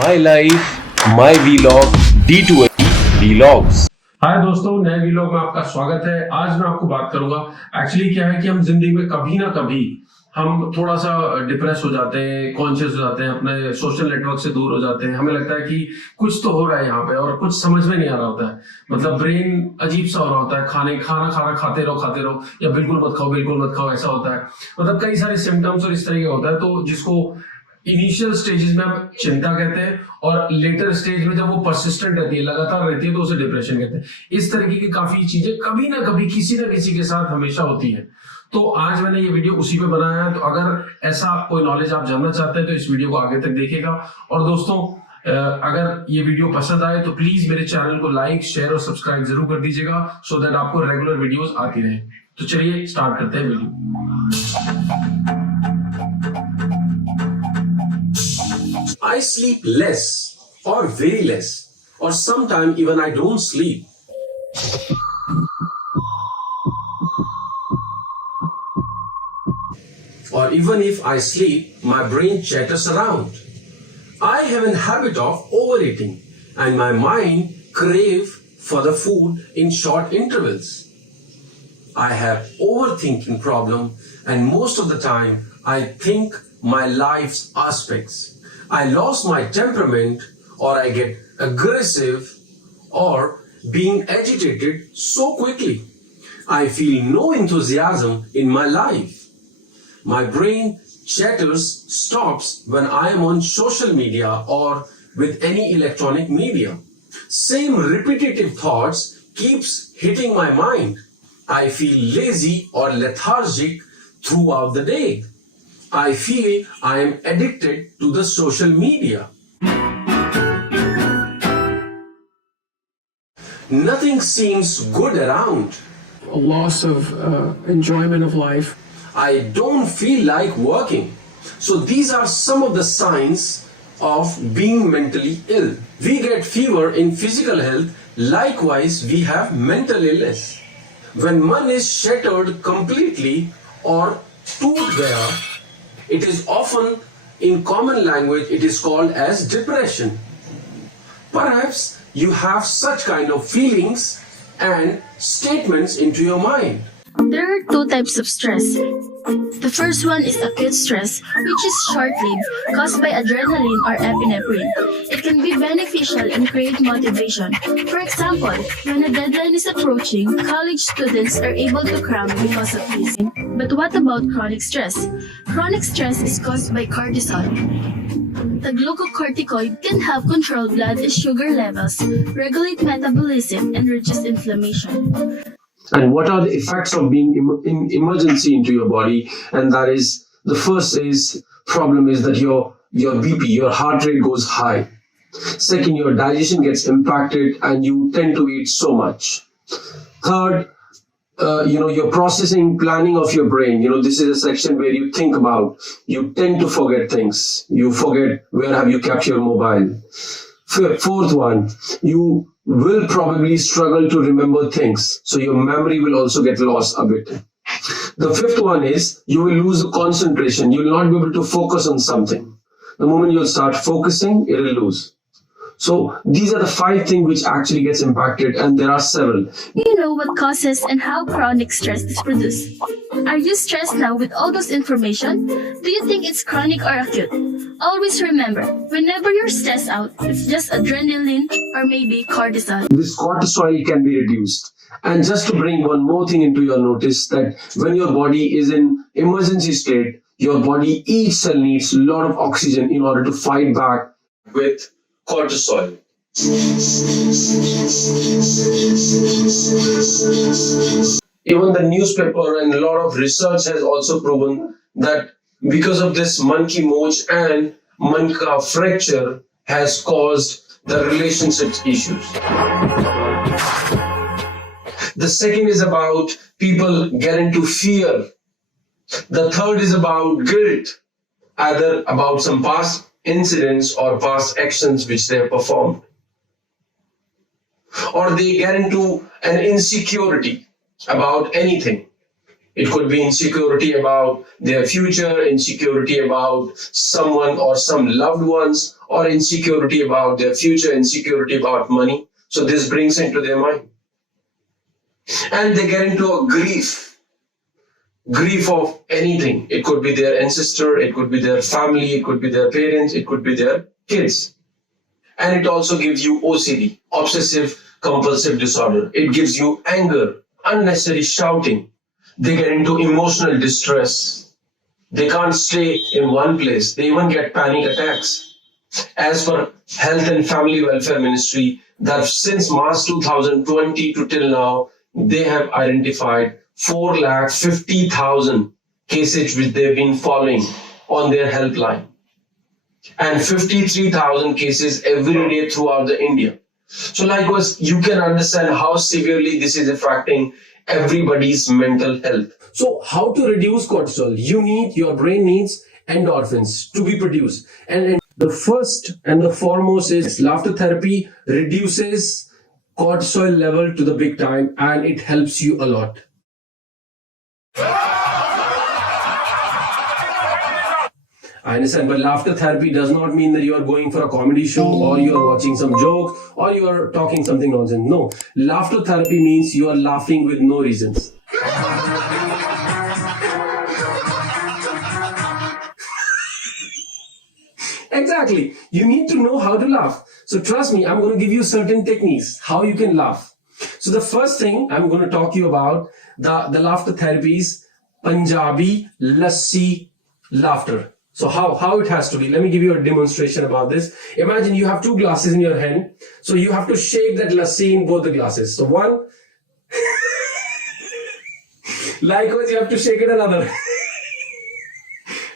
My life, my vlog, D2A vlogs. हाय दोस्तों, नए vlog में आपका स्वागत है। आज मैं आपको बात करूंगा। एक्चुअली क्या है कि हम जिंदगी में कभी ना कभी हम थोड़ा सा डिप्रेस हो जाते हैं, कॉन्शियस हो जाते हैं, अपने सोशल नेटवर्क से दूर हो जाते हैं। हमें लगता है कि कुछ तो हो रहा है यहाँ पे और कुछ समझ में नहीं आ रहा होता है। मतलब ब्रेन अजीब सा हो रहा होता है। खाना खाते रहो या बिल्कुल मत खाओ ऐसा होता है। मतलब कई सारे सिम्टम्स और इस तरह का होता है, तो जिसको इनिशियल स्टेजेस में हम चिंता कहते हैं और लेटर स्टेज में जब वो परसिस्टेंट रहती है, लगातार रहती है, तो उसे डिप्रेशन कहते हैं। इस तरीके की काफी चीजें कभी ना कभी किसी ना किसी के साथ हमेशा होती है। तो आज मैंने ये वीडियो उसी पे बनाया है। तो अगर ऐसा कोई नॉलेज आप जानना चाहते हैं तो इस वीडियो को आगे तक देखिएगा। और दोस्तों, अगर ये वीडियो पसंद आए तो प्लीज मेरे चैनल को लाइक, शेयर और सब्सक्राइब जरूर कर दीजिएगा, सो दैट आपको रेगुलर वीडियोस आती रहे। तो चलिए स्टार्ट करते हैं video. I sleep less or very less, or sometimes even I don't sleep. Or even if I sleep, my brain chatters around. I have a habit of overeating and my mind crave for the food in short intervals. I have overthinking problem and most of the time I think my life's aspects. I lost my temperament or I get aggressive or being agitated so quickly. I feel no enthusiasm in my life. My brain chatters stops when I am on social media or with any electronic media. Same repetitive thoughts keeps hitting my mind. I feel lazy or lethargic throughout the day. I feel I am addicted to the social media. Nothing seems good around. A loss of enjoyment of life. I don't feel like working. So these are some of the signs of being mentally ill. We get fever in physical health. Likewise, we have mental illness. When one is shattered completely or toot gaya, it is often, in common language, it is called as depression. Perhaps you have such kind of feelings and statements into your mind. There are two types of stress. The first one is acute stress, which is short-lived, caused by adrenaline or epinephrine. It can be beneficial and create motivation. For example, when a deadline is approaching, college students are able to cram because of this. But what about chronic stress? Chronic stress is caused by cortisol. The glucocorticoid can help control blood and sugar levels, regulate metabolism, and reduce inflammation. And what are the effects of being in emergency into your body? And that is, the first problem is that your BP, your heart rate goes high. Second, your digestion gets impacted and you tend to eat so much. Third, your processing, planning of your brain, this is a section where you think about, you tend to forget things. You forget where have you kept your mobile. Fourth one, you will probably struggle to remember things. So your memory will also get lost a bit. The fifth one is you will lose concentration. You will not be able to focus on something. The moment you'll start focusing, it will lose. So these are the 5 things which actually gets impacted, and there are several. Do you know what causes and how chronic stress is produced? Are you stressed now with all those information? Do you think it's chronic or acute? Always remember, whenever you're stressed out, it's just adrenaline or maybe cortisol. This cortisol can be reduced. And just to bring one more thing into your notice, that when your body is in emergency state, your body, each cell needs a lot of oxygen in order to fight back with cortisol. Even the newspaper and a lot of research has also proven that because of this monkey Moch and manka fracture has caused the relationships issues. The second is about people get into fear. The third is about guilt, either about some past incidents or past actions which they have performed. Or they get into an insecurity about anything. It could be insecurity about their future, insecurity about someone or some loved ones, or insecurity about their future, insecurity about money. So this brings into their mind. And they get into a grief of anything. It could be their ancestor, it could be their family, it could be their parents, it could be their kids. And it also gives you OCD, obsessive compulsive disorder. It gives you anger, unnecessary shouting. They get into emotional distress. They can't stay in one place. They even get panic attacks. As per Health and Family Welfare Ministry, that since March 2020 to till now, they have identified 450,000 cases which they've been following on their helpline, and 53,000 cases every day throughout the India. So likewise, you can understand how severely this is affecting everybody's mental health. So how to reduce cortisol? Your brain needs endorphins to be produced. And the first and the foremost is laughter therapy reduces cortisol level to the big time, and it helps you a lot. I understand, but laughter therapy does not mean that you are going for a comedy show or you are watching some joke or you are talking something nonsense. No, laughter therapy means you are laughing with no reasons. Exactly. You need to know how to laugh. So trust me, I'm going to give you certain techniques how you can laugh. So the first thing I'm going to talk to you about the laughter therapies, Punjabi lassi laughter. So how it has to be. Let me give you a demonstration about this. Imagine you have two glasses in your hand. So you have to shake that lassi in both the glasses. So one. Likewise, you have to shake it another.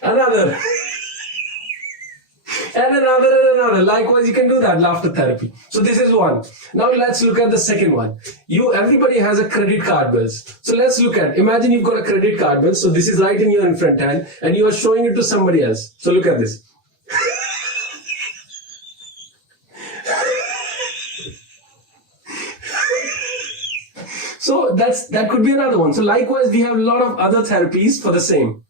Another. And another. Likewise, you can do that, laughter therapy. So this is one. Now let's look at the second one. Everybody has a credit card bills. So let's look at, imagine you've got a credit card bill. So this is right in your front hand and you are showing it to somebody else. So look at this. So that could be another one. So likewise, we have a lot of other therapies for the same.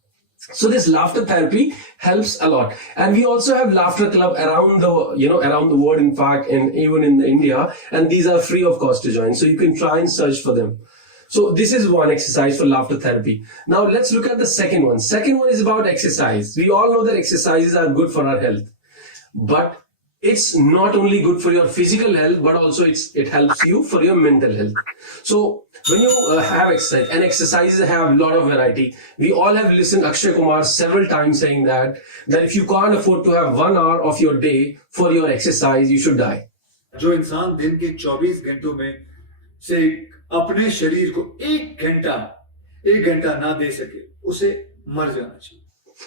So this laughter therapy helps a lot. And we also have laughter club around the world, in fact, and even in India. And these are free of cost to join. So you can try and search for them. So this is one exercise for laughter therapy. Now let's look at the second one. Second one is about exercise. We all know that exercises are good for our health. But it's not only good for your physical health, but also it helps you for your mental health. So when you have exercise, and exercises have a lot of variety. We all have listened Akshay Kumar several times saying that if you can't afford to have 1 hour of your day for your exercise, you should die. जो इंसान दिन के 24 घंटों में से अपने शरीर को एक घंटा ना दे सके, उसे मर जाना चाहिए.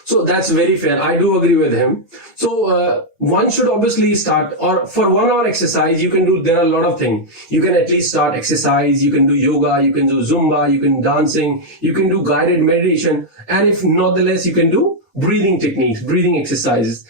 So that's very fair. I do agree with him. So one should obviously start, or for 1 hour exercise, there are a lot of things. You can at least start exercise, you can do yoga, you can do Zumba, you can dancing, you can do guided meditation. And if not the less, you can do breathing techniques, breathing exercises.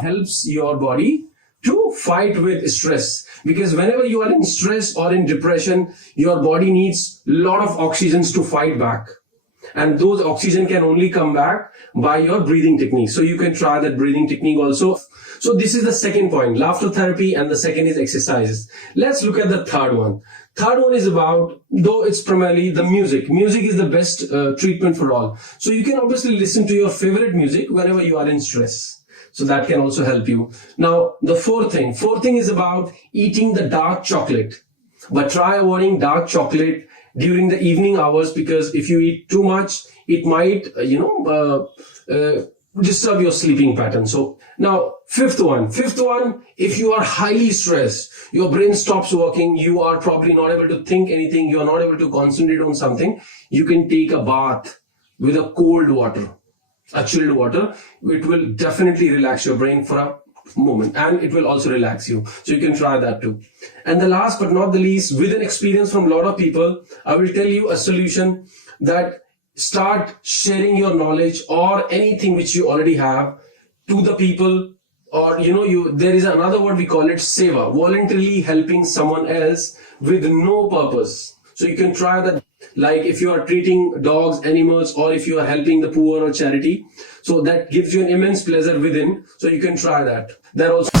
Helps your body to fight with stress, because whenever you are in stress or in depression, your body needs a lot of oxygens to fight back, and those oxygen can only come back by your breathing technique. So you can try that breathing technique also. So this is the second point, laughter therapy, and the second is exercises. Let's look at the third one. Third one is about, though it's primarily the music. Music is the best treatment for all. So you can obviously listen to your favorite music whenever you are in stress. So that can also help you. Now, the fourth thing is about eating the dark chocolate. But try avoiding dark chocolate during the evening hours, because if you eat too much, it might, disturb your sleeping pattern. So Now, fifth one, if you are highly stressed, your brain stops working, you are probably not able to think anything, you are not able to concentrate on something, you can take a bath with a cold water, a chilled water. It will definitely relax your brain for a moment, and it will also relax you. So you can try that too. And the last but not the least, with an experience from a lot of people, I will tell you a solution that start sharing your knowledge or anything which you already have to the people, or there is another word, we call it seva, voluntarily helping someone else with no purpose. So you can try that, like if you are treating dogs, animals, or if you are helping the poor or charity. So that gives you an immense pleasure within. So you can try that. That also